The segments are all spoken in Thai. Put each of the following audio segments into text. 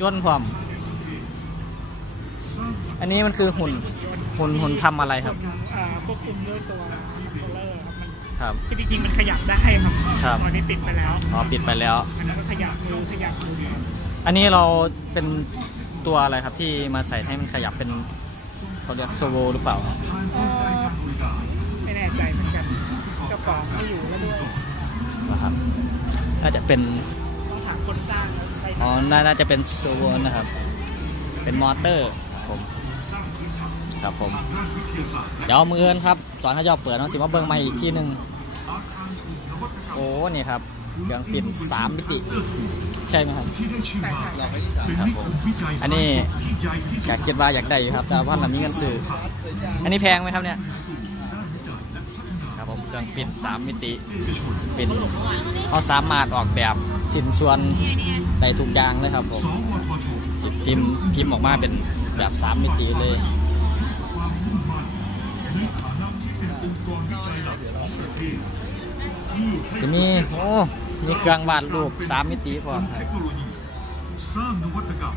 ย่นต์พร้อมอันนี้มันคือหุ่น หุ่นหุ่นทำอะไรครับอ่าควบคุมด้วยตัวคอนโทรลเลอร์ครับมันครับ คือจริงๆมันขยับได้ครับครับตอนนี้ปิดไปแล้ว อ๋อ ปิดไปแล้วมันก็ขยับมือขยับมืออันนี้เราเป็นตัวอะไรครับที่มาใส่ให้มันขยับเป็นเขาเรียกโซโวหรือเปล่าเอ่อไม่แน่ใจเหมือนกันกระป๋องไม่อยู่แล้วด้วยนะครับ น่าจะเป็นต้องถามคนสร้างแล้วไป อ๋อน่าน่าจะเป็นโซโวนะครับ เป็นมอเตอร์ครับผมครับผมเดี๋ยวมือเอินครับ สอนขาจะเปิดน้องสิมาเบิ้งมาอีกที่หนึ่งโอ้นี่ครับเครื่องปิ่นสามมิติ ใช่ไหมครับใช่ใช่ครับผมอันนี้อยากคิดว่าอยากได้ครับ แต่ว่าเรามีเงินซื้ออันนี้แพงไหมครับเนี่ยครับผมเครื่องปิ่นสามมิติเป็นเขาสามารถออกแบบสินส่วน ได้ทุกอย่างเลยครับผมสิพิมพ์พิมพ์ออกมาเป็นแบบสามมิติเลยจะมีโอ้มีเครื่องวาดรูปสามมิติพร้อมครับสร้างนวัตกรรม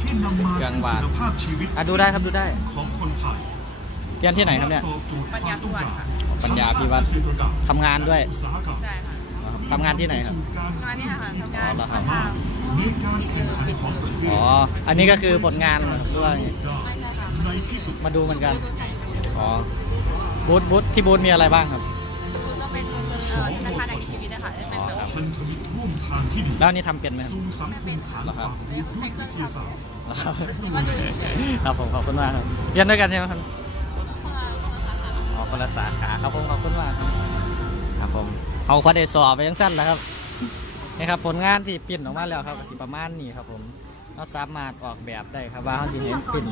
ที่นำมาเครื่องซึ่งวาดคุณภาพชีวิตอะดูได้ครับดูได้ของคนไทยเรียนที่ไหนครับเนี่ยตอบโจทย์ความต้องการปัญญาพิวัตรเกษตรกรรมทำงานด้วยอุตสาหกรรมใช่ค่ะ ทำงานที่ไหนครับ งานนี้ค่ะทำงานอ๋อเหรอครับค่ะในการแข่งขันของประเทศอ๋อ อันนี้ก็คือผลงานหรือว่าไงได้ในที่สุดมาดูเหมือนกัน อ๋อ บูธบูธที่บูธมีอะไรบ้างครับคือก็เป็นเอ่อธนาคารแห่งชีวิตนะคะจะเป็นแบบพันธมิตรร่วมทางที่ดีแล้วอันนี่ทำเป็นไหมครับสู่สังคมฐานเหรอครับใช้เครื่องวิทยาศาทำสตร์นี่ก็ดูเฉยครับผมขอบคุณมากครับเรียนด้วยกันใช่ไหมครับอ๋อคนละสาขาครับผมขอบคุณมากครับครับผม เอาควาได้สอบไปยังสั้นแล้วครับนี่ครับผลงานที่ปิ้นออกมาแล้วครับสิประมาณนี้ครับผมเราสามารถออกแบบได้ครับว่าเขาสิเห็นปิ้น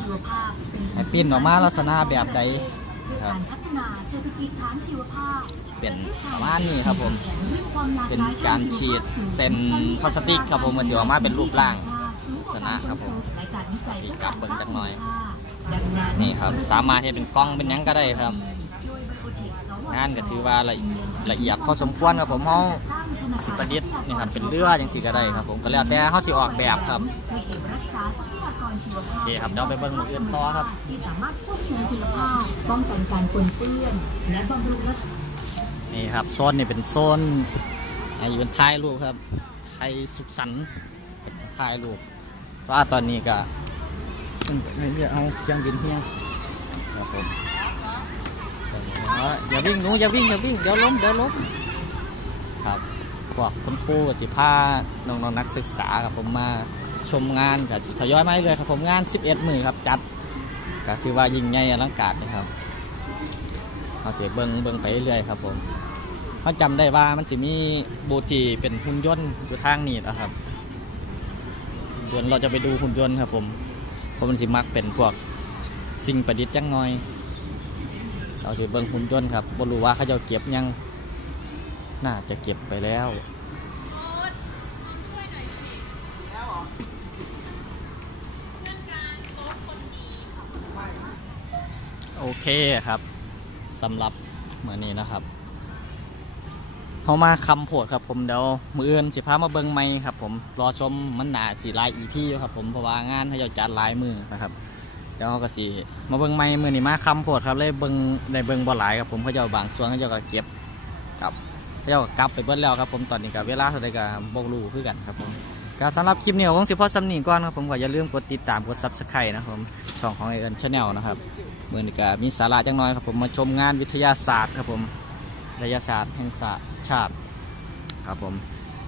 ปิ้นออกมาลักษณะแบบใดด้วยการพัฒนาเป็นประมาณนี้ครับผม เป็นการฉีดเส้นพลาสติกครับผมก็สิออกมาเป็นรูปร่างลักษณะครับผมสีกลับเบิ่งจักหน่อย นี่ครับสามารถให้เป็นกล้องเป็นยังก็ได้ครับ งานก็ถือว่าละเอียด ละเอียดพอสมควรครับผมเขาสิประดิษฐ์นี่ครับเป็นเรืออย่างสีก็ได้ครับผมก็แล้วแต่เขาสิออกแบบครับโอเคครับเดี๋ยวไปเบิ่งมืออื่นต่อครับที่สามารถควบคุมคุณภาพป้องกันการปนเปื้อนและบำรุงรักษานี่ครับโซนนี่เป็นโซนไอ้เป็นท้ายรูปครับไทยสุขสันต์เป็นท้ายรูปเพราะว่าตอนนี้ก็อืมไม่ได้เอาเครื่องบินเฮียครับผม อย่าวิ่งหนูอย่าวิ่งอย่าวิ่งเดี๋ยวล้มเดี๋ยวล้มครับพวกคุณครูกับสิพาน้องๆนักศึกษาครับผมมาชมงานกับสิทยอยมาเรื่อยครับผมงาน 11 มือครับจัดก็ถือว่ายิ่งใหญ่อลังการนะครับเขาจะเบิ้งเบิ้งไปเรื่อยครับผมเขาจำได้ว่ามันจะมีบูทีเป็นหุ่นยนต์อยู่ทางนี้นะครับเดี๋ยวเราจะไปดูหุ่นยนต์ครับผมเพราะมันสิมักเป็นพวกสิ่งประดิษฐ์จังน้อย เราจะเบิ้งหุ่นยนต์ครับบ่รู้ว่าเขาจะเก็บยัง น่าจะเก็บไปแล้วโอเคครับสำหรับเมื่อนี้นะครับเขามาคำโพดครับผมเดี๋ยวมืออื่นสิพามาเบิ้งไม่ครับผมรอชมมันหนาสีลายอีพี่ครับผมเพราะว่างานเขาจะจัดลายมือนะครับ เดี๋ยวเขาก็สีมาเบิงไม่มือนี้มาคำโพดครับเลยเบิงในเบิงบ่หลายครับผมเขาจะบางส่วนเขาจะเก็บครับเขาจะก็กลับไปเบิดแล้วครับผมตอนนี้กับเวลาเท่าไรกับอกรู้คือกันครับผมก็สำหรับคลิปนี้ผมสิพอสำนีก่อนครับผมก็อย่าลืมกดติดตามกดซับสไครต์นะครับผมช่องของไอเอิญชาแนลนะครับเมื่อนี้ก็มีสาระจังน้อยครับผมมาชมงานวิทยาศาสตร์ครับผมวิทยาศาสตร์แห่งชาติครับผม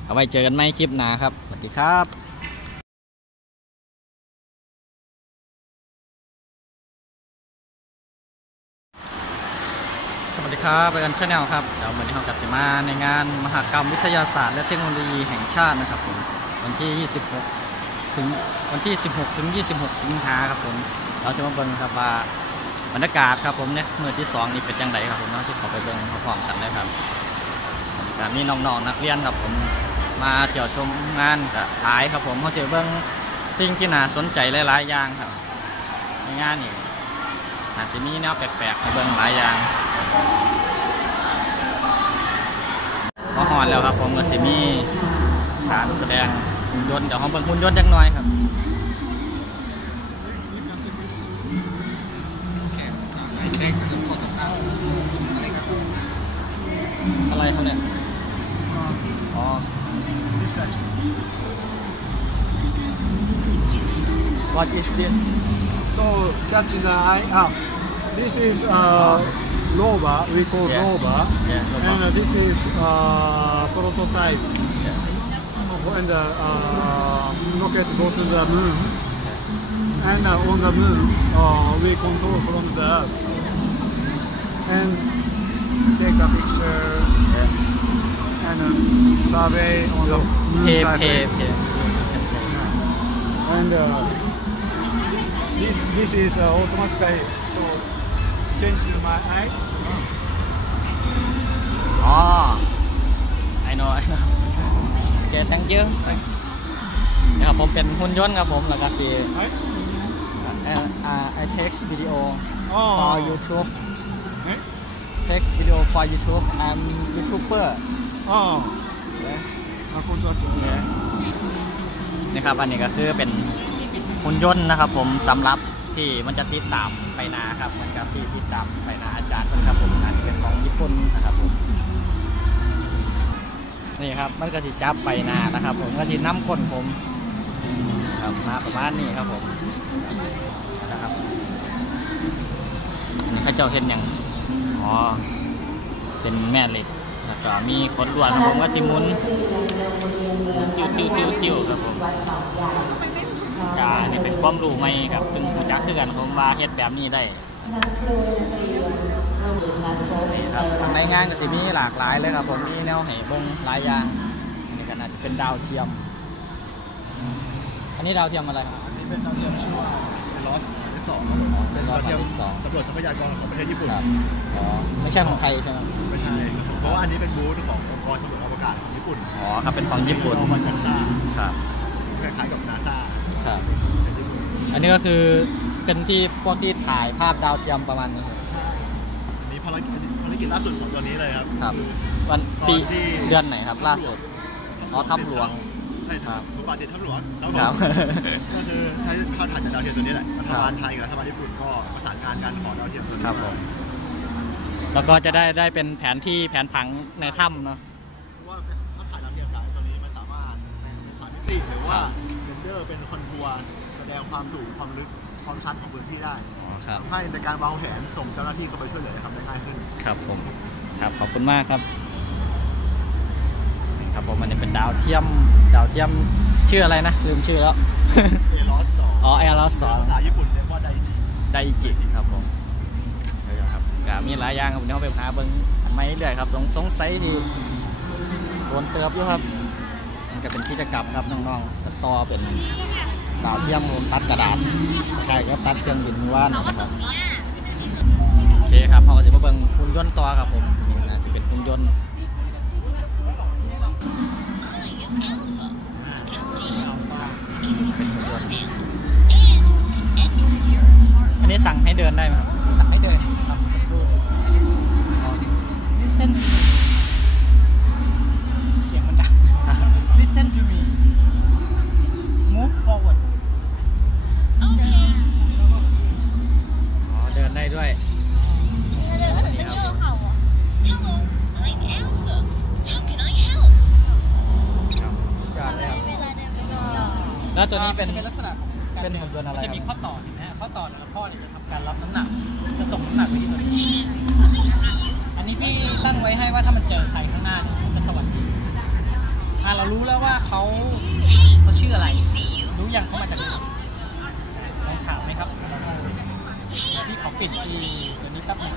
เอาไว้เจอกันใหม่คลิปหน้าครับสวัสดีครับ ครับไปกันชาแนลครับเดี๋ยววันนี้เรากัสิมาในงานมหกรรมวิทยาศาสตร์ และเทคโนโลยีแห่งชาตินะครับผมวันที่ 26 ถึงวันที่ 16 ถึง 26 สิงหาครับผมเราจะมาเบิ่งครับว่าบรรยากาศครับผมเนี่ยมือที่ 2 นี้เป็นยังไงครับผมเราจะขอไปเบิ่งพร้อมๆกันเลยครับก็มีน้องๆนักเรียนครับผมมาเที่ยวชมงานกับหลายครับผมเขาจะเบิ่งสิ่งที่น่าสนใจหลายๆอย่างครับในงานนี่อาจจะมีแนวแปลกๆให้เบิ่งหลายอย่าง พอหอนแล้วครับ ผมกับซิมี่านแสดงหุ่นยนต์เดี๋ยวของเบิ่งหุ่นยนต์จังน้อยครับอะไรครับเนี่ยอ๋อวัด is this so that is the eye out this is uh rover. We call Yeah. rover. Yeah. And uh, this is uh, prototype. When the uh, rocket go to the moon, and uh, on the moon, uh, we control from the Earth, and take a picture and uh, survey on the moon surface. And uh, this this is uh, automatically so change to my eye. อ๋อ I know I know โอเค thank you นะครับผมเป็นหุ่นยนต์ครับผมแล้วก็สิ Right? อ่าอ่า I take video Oh. for YouTube Eh? take video for YouTube I'm YouTuber Oh. A contractor. นี่ครับอันนี้ก็คือเป็นหุ่นยนต์นะครับ ผมสำหรับที่มันจะติดตามไปนาครับเหมือนกับที่ติดตามไปนาอาจารย์มันครับผมน่าจะเป็นของญี่ปุ่นนะครับผม นี่ครับมันก็สิจับไปนานะครับ ผมก็สิน้ำก้นผมครับมาประมาณนี้ครับผมนะครับอันนี้ข้าเจ้าเห็นอย่างอ๋อเป็นแม่เหล็กแล้วก็มีขนลวดครับผมก็สิมุนจิ้วจิ้วจิ้วจิ้วครับผมกาเนี่เป็นความรู้ใหม่ครับซึ่งผู้จักคือกันผมว่าเฮ็ดแบบนี้ได้ นี่ครับในงานก็สิมีหลากหลายเลยครับผมมีแนวให้เบิ่งหลายอย่างอันนี้ก็น่าจะเป็นดาวเทียม อันนี้ดาวเทียมอะไรครับอันนี้เป็นดาวเทียมชื่อว่าเป็นลอสที่สองครับผมเป็นดาวเทียม Lost ที่สองสำรวจทรัพยากรของประเทศญี่ปุ่นครับ อ๋อ ไม่ใช่ของไทยใช่ไหมไม่ใช่เพราะว่าอันนี้เป็นบูธขององค์กรสำรวจอวกาศของญี่ปุ่นอ๋อครับเป็นของญี่ปุ่นเรามาจากซ่าครับคล้ายๆกับนาซาครับ อันนี้ก็คือเป็นที่พวกที่ถ่ายภาพดาวเทียมประมาณนี้ครับ อันนี้ภาร กิจภารกิจล่าสุดของตัวนี้เลยครับครับคือวันปีตอนที่เดือนไหนครับ ล่าสุดอ๋อถ้ำหลวงใช่ครับผู้บาดเจ็บถ้ำหลวงครับผมครับก็คือใช้ภาพถ่ายจากดาวเทียมตัวนี้แหละรัฐบาลครับไทยกับรัฐบาลญี่ปุ่นก็ประสานงานกันขอดาวเทียมตัวนี้ครับผมมาแล้วก็จะได้ได้เป็นแผนที่แผนผังในถ้ำเนาะเพราะว่าภาพถ่ายดาวเทียมตัวนี้มันสามารถเป็นสามมิติหรือว่าเรนเดอร์เป็นคอนทัวร์แสดงความสูงความลึกความชัดของพื้นที่ได้อ๋อ ครับทำให้ในการวางแผนส่งเจ้าหน้าที่เข้าไปช่วยเหลือทำได้ง่ายขึ้น ครับผมครับขอบคุณมากครับนี่ครับผมอันนี้เป็นดาวเทียมดาวเทียมชื่ออะไรนะลืมชื่อแล้ว เอลอสสองอ๋อแอร์ลอสองภาษาญี่ปุ่นเรียกว่าไดจิไดจิครับผมเดี๋ยวครับก็มีหลายอย่างครับเดี๋ยวไปหาเบิ้งอันไม่เรื่อยครับสงสงสัยที่โดนเติบอยู่ครับ มันก็เป็นกิจกรรมครับน้องๆตัดต่อเป็น ดาวเทียมผมตัดกระดาษใช่ครับตัดเครื่องบินว่านนะครับโอเคครับเราก็จะมาเบิ่งหุ่นยนต์ต่อครับผมนี่นะสิเป็นหุ่นยนต์เป็นหุ่นยนต์อันนี้สั่งให้เดินได้ไหมครับสั่งให้เดินครับสักครู่ออ listen เสี ตัวนี้เป็นเป็นลักษณะของการเป็นหุ่นยนต์อะไรจะมีครับข้อต่อเห็นไหมฮะข้อต่อแต่ละข้อเนี่ยจะทำการรับน้ำหนัก จะส่งน้ำหนักไปที่ตัวนี้ อันนี้พี่ตั้งไว้ให้ว่าถ้ามันเจอใครข้างหน้าเนี่ยจะสวัสดีอะเรารู้แล้วว่าเขาเขาชื่ออะไร รู้ยังเขามาจากไหนลองถามไหมครับที่เขาปิดอีตัวนี้แป๊บหนึง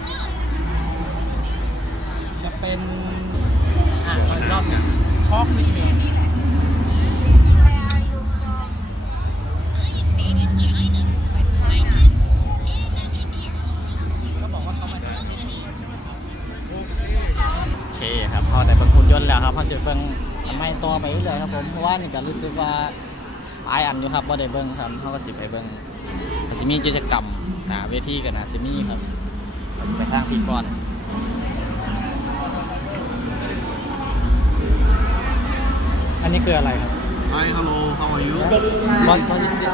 จะเป็นอะขออีกรอบหนึงช็อกรีเมน ก็รู้สึกว่าหลายอันอยู่ครับว่าได้เบิ่งครับเขาก็สิไปเบิ่งก็สิมีกิจกรรมหนาเวทีกันนะสิมีครับก็สิไปทางพี่ก่อนอันนี้คืออะไรครับ Hi, hello, how are you? What what is it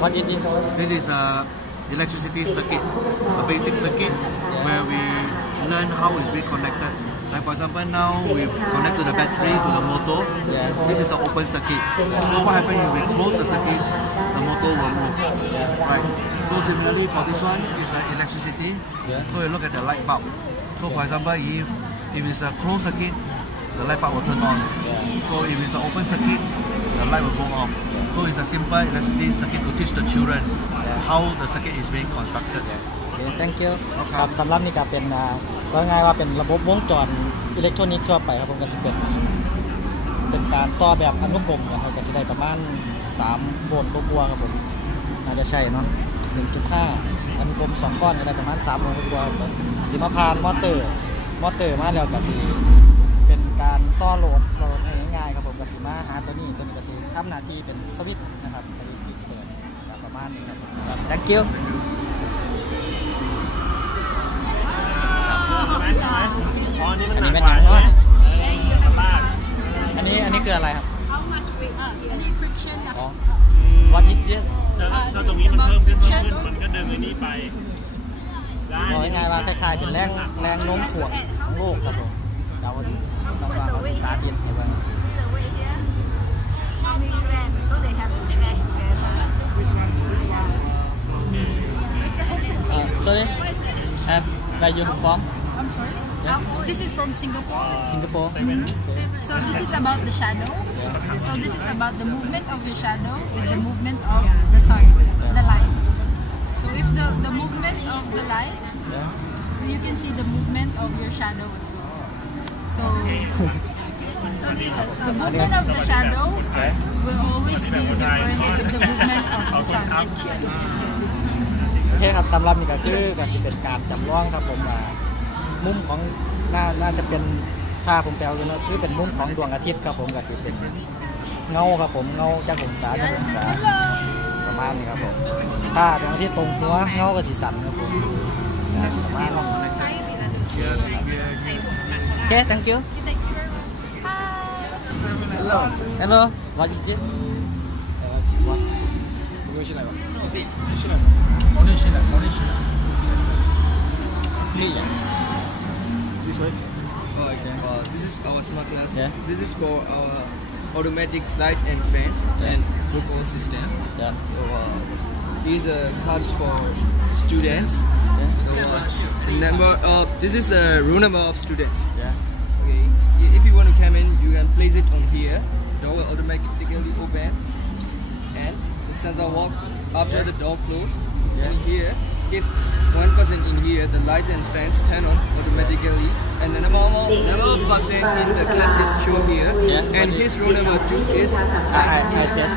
What is it This is a electricity circuit, a basic circuit where we learn how it's being connected. Like for example, now we connect to the battery to the motor. Yeah. This is an open circuit. So what happens if we close the circuit, the motor will move. light. So similarly for this one, it's uh, electricity. Yeah. So you look at the light bulb. So for example, if if it's a closed circuit, the light bulb will turn on. Yeah. So if it's an open circuit, the light will go off. So it's a simple electricity circuit to teach the children how the circuit is being constructed. โอเค thank you ครับ ครับสำหรับนี่ก็เป็นอ่าว่าง่ายว่าเป็นระบบวงจร อิเล็กทรอนิกส์ทั่วไปครับผมก็จะเป็นเป็นการต่อแบบอนุกรมนะครับก็จะได้ประมาณ3โวลต์กว่าๆครับผมน่าจะใช่เนาะ1.5อนุกรม2ก้อนก็ได้ประมาณ3โวลต์กว่าๆครับสิมาผ่านมอเตอร์มอเตอร์มาแล้วก็สิเป็นการต่อโหลดโหลดให้ง่ายๆครับผมก็สิมาหาตัวนี้ตัวนี้ก็สิทำหน้าที่เป็นสวิตช์นะครับสวิตช์ปิดเปิดประมาณนี้ครับครับ thank you อ๋อนี่มันอันหนันี้กเป็นกว่าหนังใช่ไหมเนาะมันลากอันนี้อันนี้คืออะไรครับอันนี้ friction นะอ๋อคะ what is this ถ้าถ้าตรงนี้มันเพิ่มขึ้นเพิ่มขึ้นมันก็ดึงไอ้นี่ไปได้บอกง่ายๆว่าคล้ายๆเป็นแรงแรงโน้มถ่วงของโลกครับผมเราต้องวางเขาศึกษาดินให้เบิ่ง See the way here how many gram so they have to add together Uh, sorry uh, where you from I'm sorry Yeah. Uh, this is from Singapore Singapore So this is about the shadow. So this is about the movement of the shadow with the movement of the sun, the light. So if the, the movement of the light, yeah. you can see the movement of your shadow as well. So, so the, the movement of the shadow Okay. will always be different with the movement of the sun. โอเคครับสำหรับนี่ก็คือก็สิเป็นการจำลองครับผมว่า มุมของน่าน่าจะเป็นถ้าผมแปลอยู่เนาะคือเป็นมุมของดวงอาทิตย์ครับผมก็สิเป็นเงาครับผมเงาจากองศาจากองศาประมาณนี้ครับผมถ้าดวงอาทิตย์ตรงหัวเงาก็สิสั่นครับผมอ่าประมาณนี้ Here, here, here. โอเค thank you Thank you very much. Hi. hello hello what is this นี่อย่าง this way Uh, uh, this is our smart class. Yeah. This is for our automatic slides and fans Yeah. and vocal system. yeah So, uh, these are cards for students. yeah So, uh, number of this is a room number of students. yeah Okay. If you want to come in, you can place it on here. Door will automatically open, and the center walk after the door close. And here, if one person in here, the lights and fans turn on automatically, and the number of, number of person in the class is shown here. Yeah. And his row number two is I I I test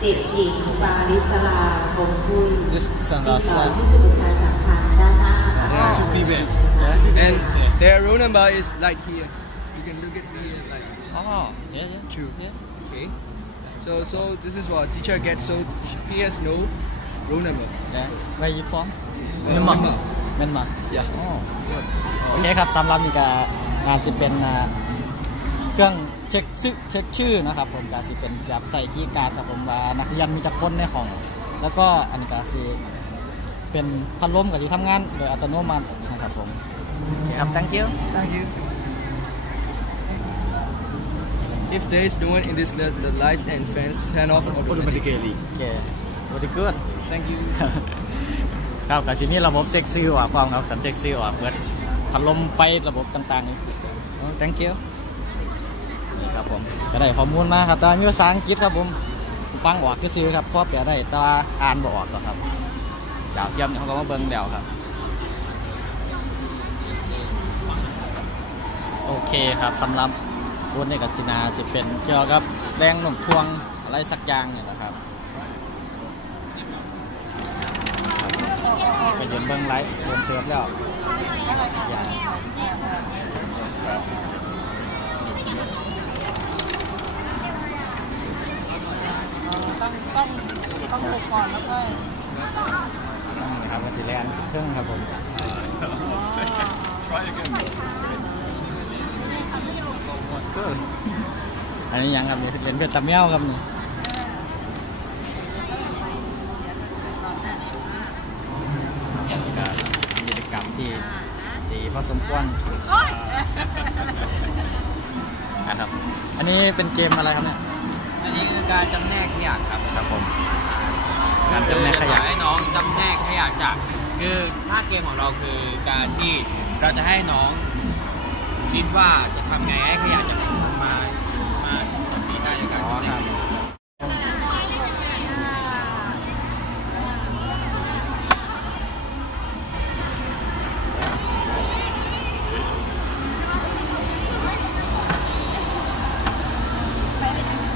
เด็กหญิงปาริสลาคงคุย this ที่สอน sunglasses ผู้ฝึกประชาสัมพันธ์ด้านหน้าค่ะ two people. yeah And their row number is like here. You can look at here like oh yeah yeah two. yeah Okay. So so this is what teacher gets. So he has no row number. yeah where you from Uh, Myanmar Myanmar. Myanmar Yes. oh good โอเคครับสำหรับนี่ก็น่าสิเป็นอ่าเครื่องเช็คชื่อเช็คชื่อนะครับผมก็สิเป็นแบบใส่คีย์การ์ดครับผมว่านักเรียนมีจักคนในห้อง แล้วก็อันนี้ก็สิเป็นพัดลมกับที่ทำงานโดยอัตโนมัตินะครับผมโอเคครับ thank you Thank you. If there is no one in this class, the lights and fans turn off automatically. โอเค very good Thank you. ครับกับที่นี่ระบบเซ็กซี่ออกความครับสันเซ็กซี่ออกเปิดพัดลมไฟระบบต่างๆนี่โอ้ thank you นี่ครับผมก็ได้ข้อมูลมาครับแต่มีภาษาอังกฤษครับผมฟังออกก็ซื้อๆครับเพราะแปลได้แต่ว่าอ่านบ่ออกหรอกครับดาวเทียมเนี่ยเขาก็มาเบิ่งแล้วครับ โอเคครับสำหรับ วุฒิเอกสินาสิเป็นเกี่ยวกับแรงโน้มถ่วงอะไรสักอย่างเนี่ยนะครับไปเดินเบิ้งไลฟ์รวมเทิร์ฟแล้วอย่าต้องต้องต้องหลบก่อนแล้วก็ครับกสิแลนเครื่องครับผม อันนี้ยังครับนี่เป็นเบ็ดตะเมียวครับนี่ก็กิจกรรมที่ดีพอสมควรนะครับ อันนี้เป็นเกมอะไรครับเนี่ย อันนี้คือการการจำแนกขยะครับ ครับผม การจำแนกขยะคือจสอนให้น้องจำแนกขยะจาก คือถ้าเกมของเราคือการที่เราจะให้น้อง คิดว่าจะทำไงให้ขยะจากฝั่งนู้นมา มาถึงตรงนี้ได้ในการจำแนก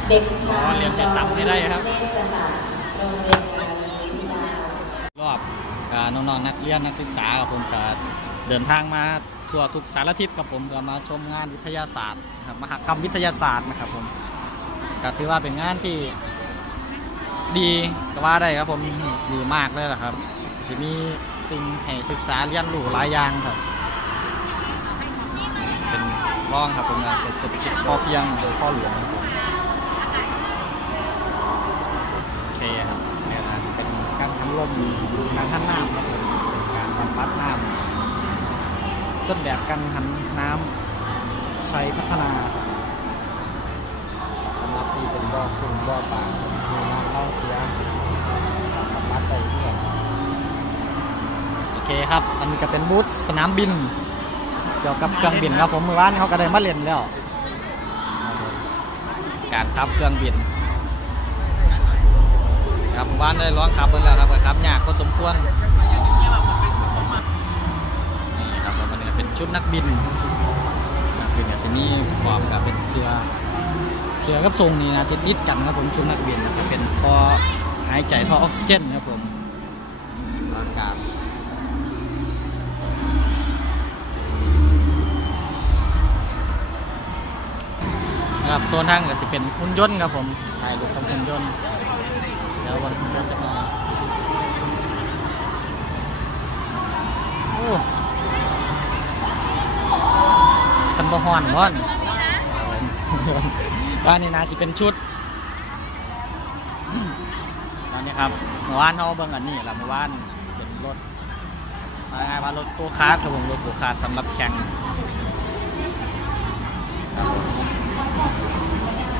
เด็กอ๋ชาอยเรียนจะตับให้ได้ครับเนตรศาสตร์โรงเรียนราชินีวิทยารอบอ่าน้องๆนักเรียนนักศึกษาครับผมก็เดินทางมา ทั่วทุกสารทิศกับผมก็มาชมงานวิทยาศาสตร์นะครับมหกรรมวิทยาศาสตร์นะครับผมก็ถือว่าเป็นงานที่ดีก็ว่าได้ครับผมดีมากเลยละครับจะมีสิ่งให้ศึกษาเรียนรู้หลายอย่างครับ เป็นร่องครับผมนะเป็นเศรษฐกิจพอเพียงโดยพ่อหลวงครับผมโอเคครับเนี่ยนะจะเป็นการทำลมการทันน้ำครับผมการบำบัดน้ำ ต้นแบบการทันน้ำใช้พัฒนาครับสำหรับที่เป็นบ่อกุ้งบ่อปลามีน้ำเล่าเสียการบำบัดได้เพื่อนโอเคครับ อันนี้ก็เป็นบูธสนามบิน เกี่ยวกับเครื่องบินครับผมมือวานเขาก็ได้มาเล่นแล้ว การขับเครื่องบินครับมือวานได้ร้องขับเบิ่งแล้วครับก็ขับยากพอสมควร ชุดนักบินนักบินเนี่ยสินี่พร้อมกับเป็นเสือเสือกับทรงนี่นะสิติดกันครับผมชุดนักบินนะครับเป็นท่อหายใจท่อออกซิเจนครับผมอากาศครับโซนทางก็สิเป็นหุ่นยนต์ครับผมถ่ายรูปกับหุ่นยนต์เดี๋ยววันหุ่นยนต์จะมาโอ้กัน บ่ฮ้อนฮ้อนบ้านนี้นาสิเป็นชุดตอนนี้ครับเมื่อวานเขาเบิ่งอันนี้แหละมื่อวานเป็นรถอะไรายๆว่ารถโกคาร์ทครับผมรถโกคาร์ทสำหรับแข่ง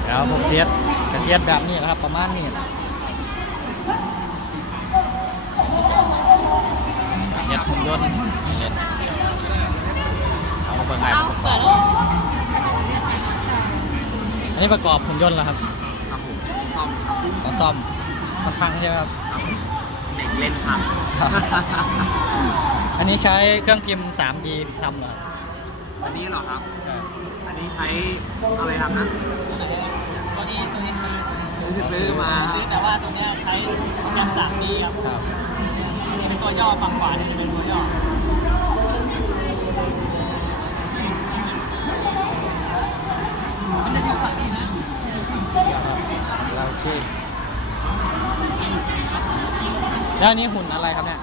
แล้วผมเสียดกระเสียดแบบนี้แหละครับ ประมาณนี้เฮ็ดหุ่นยนต์ นี่เล่นเอามาเบิ่งไงประกอบอันนี้ประกอบหุ่นยนต์แล้วครับเอาซ่อมมาพังใช่ไหมครับ เด็กเล่นครับครับ อันนี้ใช้เครื่องพิมพ์ 3D ทำเหรอครับอันนี้เหรอครับ ใช่อันนี้ใช้อะไรทำนะ ตัวนี้ตัวนี้ซื้อตัวนี้ซื้อซื้อมา ซื้อแต่ว่าตัวเนี้ยใช้โปรแกรม 3D ครับครับนี่เป็นตัวย่อฝั่งขวานี่จะเป็นตัวย่อ มันจะอยู่ฝั่งนี้นะเราชื่อแล้วอันนี้หุ่นอะไรครับเนี่ย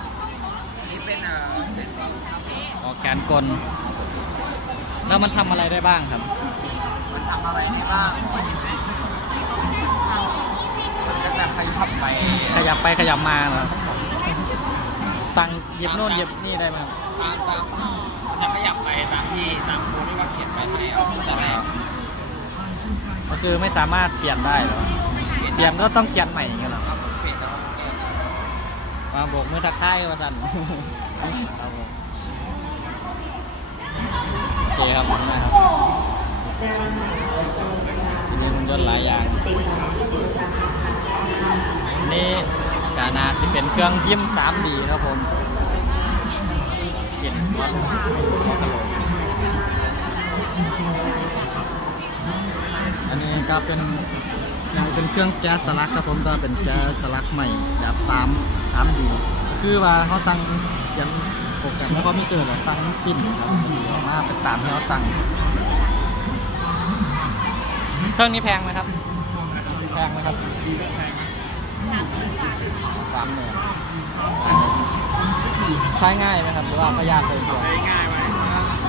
อันนี้เป็นเอ่อเป็นอ๋อแขนกล แล้วมันทำอะไรได้บ้างครับ มันทำอะไรได้บ้างมันก็จะขยับไปขยับไปขยับมาเหรอสั่งหยิบโน่นหยิบนี่ได้ไหมครับตามตามมันจะขยับไปตามที่ตามโค้ดที่ว่าเขียนไว้ให้เอาแต่แรก ก็คือไม่สามารถเปลี่ยนได้หรอเปลี่ยนก็ต้องเขียนใหม่อย่างเงี้ยหรอครับผมเปลี่ยนแล้วผมเปลี่ยนมาโบกมือทักทายมาสั่นครับผมโอเคครับผมนะครับมีหุ่นยนต์หลายอย่างนี่กานาสิเป็นเครื่องพิมพ์ 3D ครับผมเขียนวัด นนี้ก็เป็นยังเป็นเครื่องแก๊สสลักครับผมก็เป็นแก๊สสลักใหม่แบบ3 3D คือว่าเขาสั่งเขียนโปรแกรมคอมพิวเตอร์แล้วสั่งปิ้นครับมันสิออกมาเป็นตามที่เขาสั่งเครื่องนี้แพงไหมครับแพงไหมครับสามหมื่นใช้ง่ายไหมครับหรือว่าก็ยากเลยตัวใช้ง่ายไหม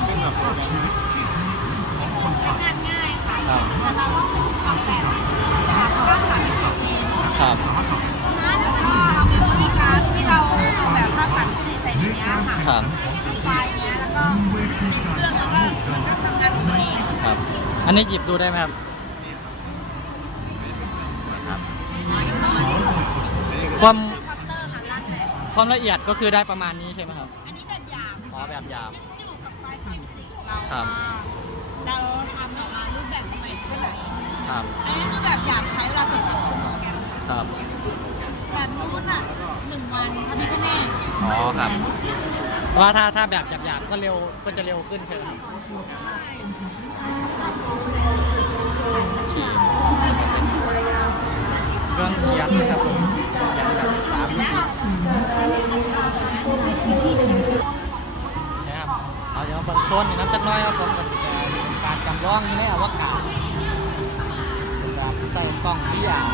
เป็นแบบโปรแกรมครับแต่เราต้องออกแบบภาพฝันของเอง ครับแล้วก็เรามีบริการที่เราออกแบบภาพฝันที่ใส่ในนี้ค่ะครับไฟล์เนี้ยแล้วก็ติดเครื่องแล้วก็มันก็ทำงานของตัวเองครับ อันนี้หยิบดูได้ไหมครับไครับความความละเอียดก็คือได้ประมาณนี้ใช่ไหมครับ อันนี้แบบหยาบอ๋อแบบหยาบขึ้นอยู่กับปลายฝ่ายมิติของเราครับ ว่าเราทำออกมารูป แบบละเอียดแค่ไหนครับ อันนี้คือแบบหยาบใช้เวลาเกือบสองชั่วโมงครับ แบบนู้นอะหนึ่งวันพระพิฆเนศอ๋อครับ เพราะว่าถ้าถ้าแบบหยาบๆก็เร็วก็จะเร็วขึ้นใช่ไหมครับเครื่องเขียนครับผมเขียนแบบสามมิตินะครับเอาเดี๋ยวเบางโซนนี่น้ำจักหน้อยครับผมก็จะเป็น การจำลองในอวกาศเป็นแบบใส่กล้องที่ยาว